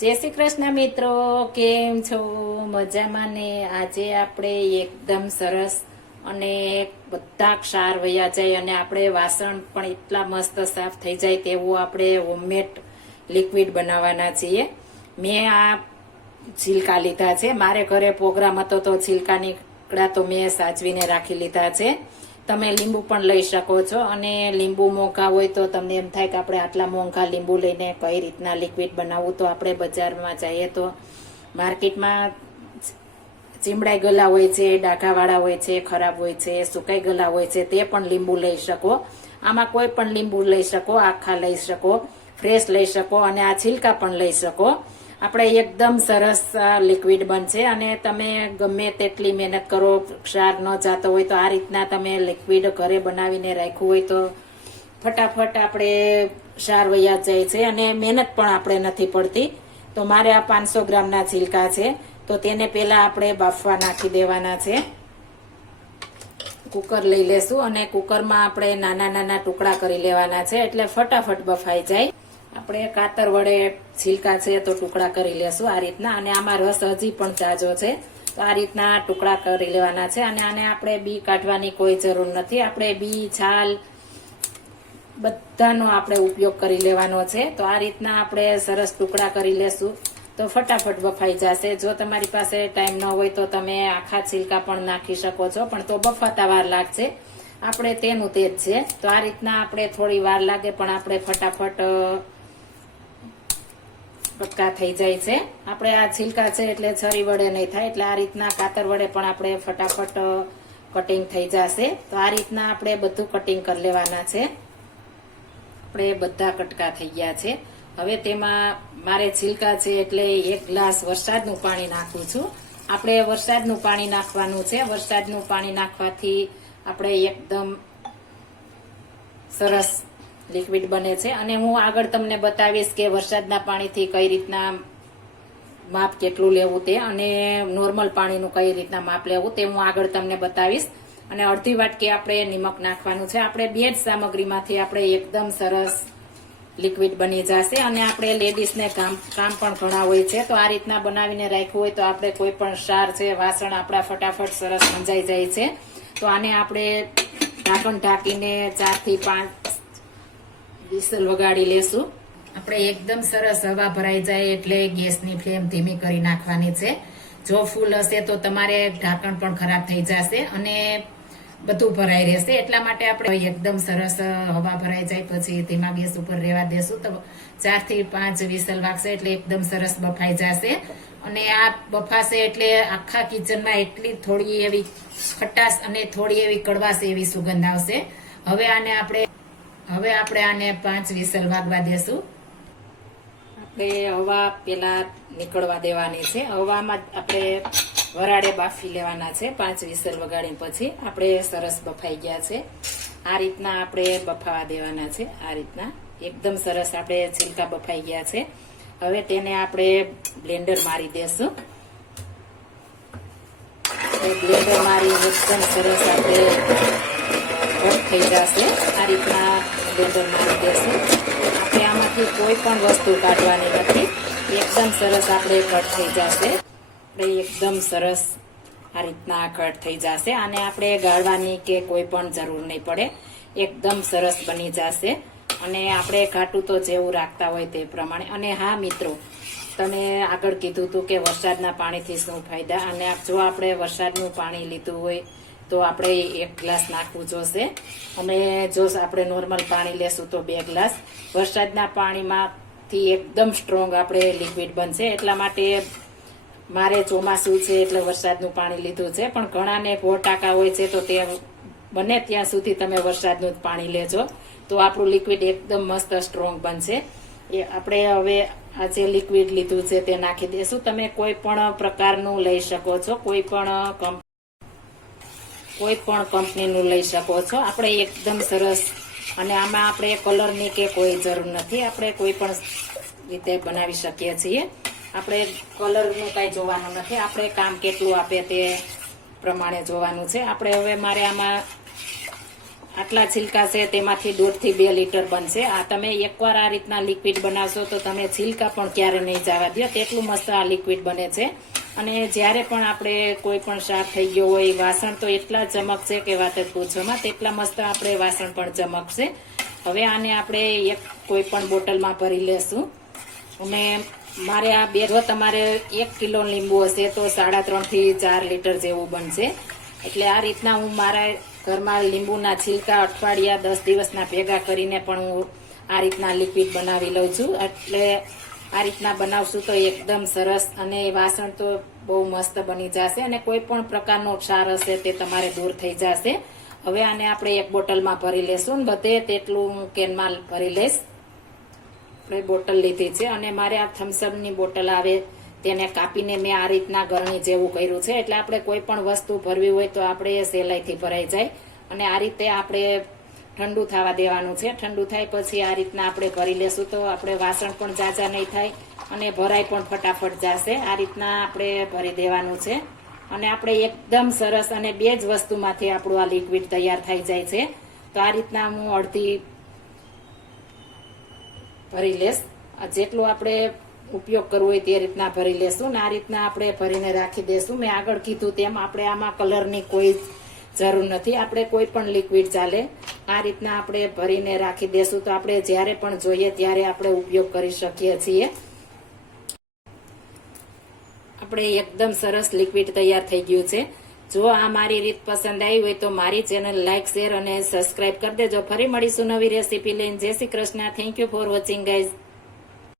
જય શ્રી કૃષ્ણ મિત્રો, કેમ છો? મજામાં ને? આજે આપણે એકદમ સરસ અને બધા ક્ષાર વયા જાય અને આપણે વાસણ પણ એટલા મસ્ત સાફ થઈ જાય તેવું આપણે હોમમેડ લિક્વિડ બનાવવાના છીએ. મેં આ છિલકા લીધા છે. મારે ઘરે પ્રોગ્રામ હતો તો છિલકા નીકળા તો મેં સાચવીને રાખી લીધા છે. તમે લીંબુ પણ લઈ શકો છો. અને લીંબુ મોંઘા હોય તો તમને એમ થાય કે આપણે આટલા મોંઘા લીંબુ લઈને કઈ રીતના લિક્વિડ બનાવવું? તો આપણે બજારમાં જઈએ તો માર્કેટમાં ચીમડાઈ ગલા હોય છે, ડાઘાવાળા હોય છે, ખરાબ હોય છે, સુકાઈ ગલા હોય છે, તે પણ લીંબુ લઈ શકો. આમાં કોઈ પણ લીંબુ લઈ શકો, આખા લઈ શકો, ફ્રેશ લઈ શકો અને આ છિલકા પણ લઈ શકો. આપણે એકદમ સરસ લિક્વિડ બનશે અને તમે ગમે તેટલી મહેનત કરો, ક્ષાર ન જાતો હોય તો આ રીતના તમે લિક્વિડ ઘરે બનાવીને રાખ્યું હોય તો ફટાફટ આપણે ક્ષાર વયા જાય છે અને મહેનત પણ આપણે નથી પડતી. તો મારે આ પાંચસો ગ્રામના છિલકા છે. તો તેને પહેલાં આપણે બાફવા નાખી દેવાના છે. કુકર લઈ લેશું અને કુકરમાં આપણે નાના નાના ટુકડા કરી લેવાના છે એટલે ફટાફટ બફાઈ જાય. આપણે કાતર વડે છિલકા છે તો ટુકડા કરી લેશું આ રીતના. અને આમાં રસ હજી પણ જાજો છે. તો આ રીતના ટુકડા કરી લેવાના છે. અને આને આપણે બી કાઢવાની કોઈ જરૂર નથી. આપણે બી, છાલ બધાનો આપણે ઉપયોગ કરી લેવાનો છે. તો આ રીતના આપણે સરસ ટુકડા કરી લેશું. તો ફટાફટ બફાઈ જશે. જો તમારી પાસે ટાઈમ ન હોય તો તમે આખા છિલકા પણ નાખી શકો છો. પણ તો બફાતા વાર લાગશે. આપણે તેનું તે જ છે. તો આ રીતના આપણે થોડી વાર લાગે પણ આપણે ફટાફટ કટકા થઈ જાય છે. આપણે આ છિલકા છે એટલે છરી વડે નહીં થાય, એટલે આ રીતના કાતર વડે પણ આપણે ફટાફટ કટિંગ થઈ જશે. તો આ રીતના આપણે બધું કટિંગ કરી લેવાના છે. આપણે બધા કટકા થઈ ગયા છે. હવે તેમાં મારે છિલકા છે એટલે એક ગ્લાસ વરસાદનું પાણી નાખું છું. આપણે વરસાદનું પાણી નાખવાનું છે. વરસાદનું પાણી નાખવાથી આપણે એકદમ સરસ લિક્વિડ બને છે. અને હું આગળ તમને બતાવીશ કે વરસાદના પાણીથી કઈ રીતના માપ કેટલું લેવું તે અને નોર્મલ પાણીનું કઈ રીતના માપ લેવું તે હું આગળ તમને બતાવીશ. અને અડધી વાટકી આપણે નિમક નાખવાનું છે. આપણે બે જ સામગ્રીમાંથી આપણે એકદમ સરસ લિક્વિડ બની જશે. અને આપણે લેડીઝને કામ કામ પણ ઘણા હોય છે. તો આ રીતના બનાવીને રાખ્યું હોય તો આપણે કોઈ પણ સાર છે, વાસણ આપણા ફટાફટ સરસ મંજાઈ જાય છે. તો આને આપણે ઢાંકણ ઢાંકીને ચારથી પાંચ વિસલ વગાડી લેશું. આપણે એકદમ સરસ હવા ભરાઈ જાય એટલે ગેસની ફ્લેમ ધીમી કરી નાખવાની છે. જો ફૂલ હશે તો તમારે ઢાંકણ પણ ખરાબ થઈ જશે અને બધું ભરાઈ રહેશે. એટલા માટે આપણે એકદમ સરસ હવા ભરાઈ જાય પછી ધીમા ગેસ ઉપર રહેવા દેશું. તો ચારથી પાંચ વિસલ વાગશે એટલે એકદમ સરસ બફાઈ જશે. અને આ બફાશે એટલે આખા કિચનમાં એટલી થોડી એવી ખટાશ અને થોડી એવી કડવાશ એવી સુગંધ આવશે. હવે આને આપણે હવે આપણે આને પાંચ વિસલ વાગવા દેશું. આપણે હવા પેલા નીકળવા દેવાની છે. હવામાં આપણે વરાળે બાફી લેવાના છે. પાંચ વિસલ વગાડીને પછી આપણે સરસ બફાઈ ગયા છે. આ રીતના આપણે બફાવા દેવાના છે. આ રીતના એકદમ સરસ આપણે છિલકા બફાઈ ગયા છે. હવે તેને આપણે બ્લેન્ડર મારી દેશું. બ્લેન્ડર મારી એકદમ સરસ આપણે કટ થઈ જશે. આ રીતના બ્લેન્ડર મારી દેશે. આપણે આમાંથી કોઈ પણ વસ્તુ કાઢવાની નથી. એકદમ સરસ આપણે કટ થઈ જશે. આપણે એકદમ સરસ આ રીતના કટ થઈ જશે. અને આપણે ગાળવાની કે કોઈ પણ જરૂર નહીં પડે. એકદમ સરસ બની જશે. અને આપણે ઘાટું તો જેવું રાખતા હોય તે પ્રમાણે. અને હા, મિત્રો, તમે આગળ કીધું હતું કે વરસાદના પાણીથી શું ફાયદા? અને જો આપણે વરસાદનું પાણી લીધું હોય તો આપણે એક ગ્લાસ નાખવું જોશે. અને જો આપણે નોર્મલ પાણી લેશું તો બે ગ્લાસ. વરસાદના પાણીમાંથી એકદમ સ્ટ્રોંગ આપણે લિક્વિડ બનશે. એટલા માટે મારે ચોમાસું છે એટલે વરસાદનું પાણી લીધું છે. પણ ઘણાને ભોર ટાંકા હોય છે તો તે બને ત્યાં સુધી તમે વરસાદનું જ પાણી લેજો. તો આપણું લિક્વિડ એકદમ મસ્ત સ્ટ્રોંગ બનશે. એ આપણે હવે આ જે લિક્વિડ લીધું છે તે નાખી દઈશું તમે કોઈ પણ પ્રકારનું લઈ શકો છો. કોઈ પણ કોઈ પણ કંપનીનું લઈ શકો છો. આપણે એકદમ સરસ અને આમાં આપણે કલરની કે કોઈ જરૂર નથી. આપણે કોઈ પણ રીતે બનાવી શકીએ છીએ. આપણે કલરનું કાંઈ જોવાનું નથી. આપણે કામ કેટલું આપે તે પ્રમાણે જોવાનું છે. આપણે હવે મારે આમાં આટલા છિલકા છે તેમાંથી દોઢથી બે લીટર બનશે. આ તમે એકવાર આ રીતના લિક્વિડ બનાવશો તો તમે છિલકા પણ ક્યારે નહીં જવા દો. તેટલું મસ્ત આ લિક્વિડ બને છે. અને જ્યારે પણ આપણે કોઈ પણ શાક થઈ ગયો હોય, વાસણ તો એટલા ચમકશે કે વાત જ પૂછવામાં, તેટલા મસ્ત આપણે વાસણ પણ ચમકશે. હવે આને આપણે એક કોઈ પણ બોટલમાં ભરી લેશું. અને મારે આ બે, જો તમારે એક કિલો લીંબુ હશે તો સાડા ત્રણથી ચાર લીટર જેવું બનશે. એટલે આ રીતના હું મારા ઘરમાં લીંબુના છિલકા અઠવાડિયા દસ દિવસના ભેગા કરીને પણ હું આ રીતના લિક્વિડ બનાવી લઉં છું. એટલે આ રીતના બનાવશું તો એકદમ સરસ અને વાસણ તો બહુ મસ્ત બની જશે અને કોઈ પણ પ્રકારનો ક્ષાર હશે તે તમારે દૂર થઈ જશે. હવે આને આપણે એક બોટલમાં ભરી લેશું બધે તેટલું હું કેનમાં ભરી લઈશ. આપણે બોટલ લીધી છે અને મારે આ થમ્સઅપની બોટલ આવે તેને કાપીને મેં આ રીતના ગરણી જેવું કર્યું છે. એટલે આપણે કોઈ પણ વસ્તુ ભરવી હોય તો આપણે એ સહેલાઈથી ભરાઈ જાય. અને આ રીતે આપણે ઠંડુ થવા દેવાનું છે. ઠંડુ થાય પછી આ રીતના આપણે ભરી લેશું તો આપણે વાસણ પણ જાજા નહીં થાય અને ભરાઈ પણ ફટાફટ જશે. આ રીતના આપણે ભરી દેવાનું છે. અને આપણે એકદમ સરસ અને બે જ વસ્તુમાંથી આપણું આ લિક્વિડ તૈયાર થઈ જાય છે. તો આ રીતના હું અડધી ભરી લેશ. જેટલું આપણે ઉપયોગ કરવો હોય તે રીતના ભરી લેશું. ને આ રીતના આપણે ભરીને રાખી દેશું. મેં આગળ કીધું તેમ આપણે આમાં કલરની કોઈ જરૂર નથી. આપણે કોઈ પણ લિક્વિડ ચાલે, આ રીતના આપણે ભરીને રાખી દેશું તો આપણે જ્યારે પણ જોઈએ ત્યારે આપણે ઉપયોગ કરી શકીએ છીએ. આપણે એકદમ સરસ લિક્વિડ તૈયાર થઈ ગયું છે. જો આ મારી રીત પસંદ આવી હોય તો મારી ચેનલ લાઇક શેર અને સબસ્ક્રાઇબ કરી દેજો. ફરી મળીશું નવી રેસીપી લઈને. જય Shri Krishna. Thank you for watching guys